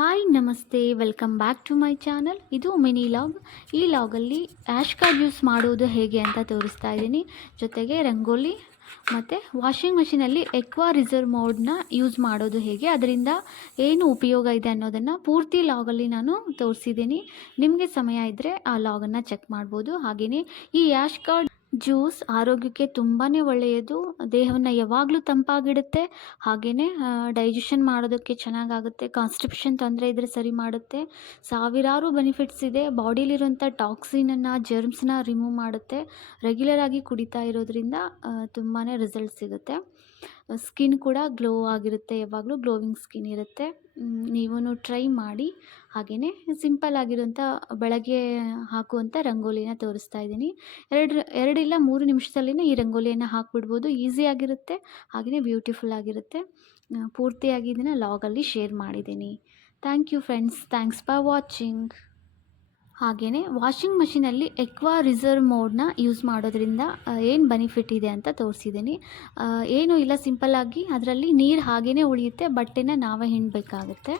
Hi ನಮಸ್ತೆ, welcome back to my channel. ಇದು mini vlog. ಈ ಲಾಗಲ್ಲಿ ಆ್ಯಶ್ ಕಾರ್ಡ್ ಯೂಸ್ ಮಾಡುವುದು ಹೇಗೆ ಅಂತ ತೋರಿಸ್ತಾ ಇದ್ದೀನಿ. ಜೊತೆಗೆ ರಂಗೋಲಿ ಮತ್ತು ವಾಷಿಂಗ್ ಮೆಷಿನಲ್ಲಿ ಎಕ್ವಾ ರಿಸರ್ವ್ ಮೋಡ್ನ ಯೂಸ್ ಮಾಡೋದು ಹೇಗೆ, ಅದರಿಂದ ಏನು ಉಪಯೋಗ ಇದೆ ಅನ್ನೋದನ್ನು ಪೂರ್ತಿ ಲಾಗಲ್ಲಿ ನಾನು ತೋರಿಸಿದ್ದೀನಿ. ನಿಮಗೆ ಸಮಯ ಇದ್ದರೆ ಆ ಲಾಗನ್ನು ಚೆಕ್ ಮಾಡ್ಬೋದು. ಹಾಗೆಯೇ ಈ ಆ್ಯಶ್ ಕಾರ್ಡ್ ಜ್ಯೂಸ್ ಆರೋಗ್ಯಕ್ಕೆ ತುಂಬಾ ಒಳ್ಳೆಯದು. ದೇಹವನ್ನು ಯಾವಾಗಲೂ ತಂಪಾಗಿಡುತ್ತೆ. ಹಾಗೆಯೇ ಡೈಜೆಷನ್ ಮಾಡೋದಕ್ಕೆ ಚೆನ್ನಾಗಾಗುತ್ತೆ. ಕಾನ್ಸ್ಟಿಪೇಷನ್ ತೊಂದರೆ ಇದ್ದರೆ ಸರಿ ಮಾಡುತ್ತೆ. ಸಾವಿರಾರು ಬೆನಿಫಿಟ್ಸ್ ಇದೆ. ಬಾಡಿಲಿರುವಂಥ ಟಾಕ್ಸಿನನ್ನು, ಜರ್ಮ್ಸ್ನ ರಿಮೂವ್ ಮಾಡುತ್ತೆ. ರೆಗ್ಯುಲರಾಗಿ ಕುಡಿತಾ ಇರೋದ್ರಿಂದ ತುಂಬಾ ರಿಸಲ್ಟ್ ಸಿಗುತ್ತೆ. ಸ್ಕಿನ್ ಕೂಡ ಗ್ಲೋ ಆಗಿರುತ್ತೆ. ಯಾವಾಗಲೂ ಗ್ಲೋವಿಂಗ್ ಸ್ಕಿನ್ ಇರುತ್ತೆ. ನೀವೂ ಟ್ರೈ ಮಾಡಿ. ಹಾಗೆಯೇ ಸಿಂಪಲ್ ಆಗಿರುವಂಥ ಬೆಳಗ್ಗೆ ಹಾಕುವಂಥ ರಂಗೋಲಿನ ತೋರಿಸ್ತಾ ಇದ್ದೀನಿ. 2 ಇಲ್ಲ 3 ನಿಮಿಷದಲ್ಲಿನೇ ಈ ರಂಗೋಲಿಯನ್ನು ಹಾಕಿಬಿಡ್ಬೋದು. ಈಸಿಯಾಗಿರುತ್ತೆ, ಹಾಗೆಯೇ ಬ್ಯೂಟಿಫುಲ್ ಆಗಿರುತ್ತೆ. ಪೂರ್ತಿಯಾಗಿ ಇದನ್ನು ಲಾಗಲ್ಲಿ ಶೇರ್ ಮಾಡಿದ್ದೀನಿ. Thank you friends, thanks for watching. ಹಾಗೆಯೇ ವಾಷಿಂಗ್ ಮಷಿನಲ್ಲಿ ಎಕ್ವಾ ರಿಸರ್ವ್ ಮೋಡ್ನ ಯೂಸ್ ಮಾಡೋದ್ರಿಂದ ಏನು ಬೆನಿಫಿಟ್ ಇದೆ ಅಂತ ತೋರಿಸಿದ್ದೀನಿ. ಏನೂ ಇಲ್ಲ, ಸಿಂಪಲ್ಲಾಗಿ ಅದರಲ್ಲಿ ನೀರು ಹಾಗೇ ಉಳಿಯುತ್ತೆ. ಬಟ್ಟೆನ ನಾವೇ ಹಿಂಡಬೇಕಾಗುತ್ತೆ.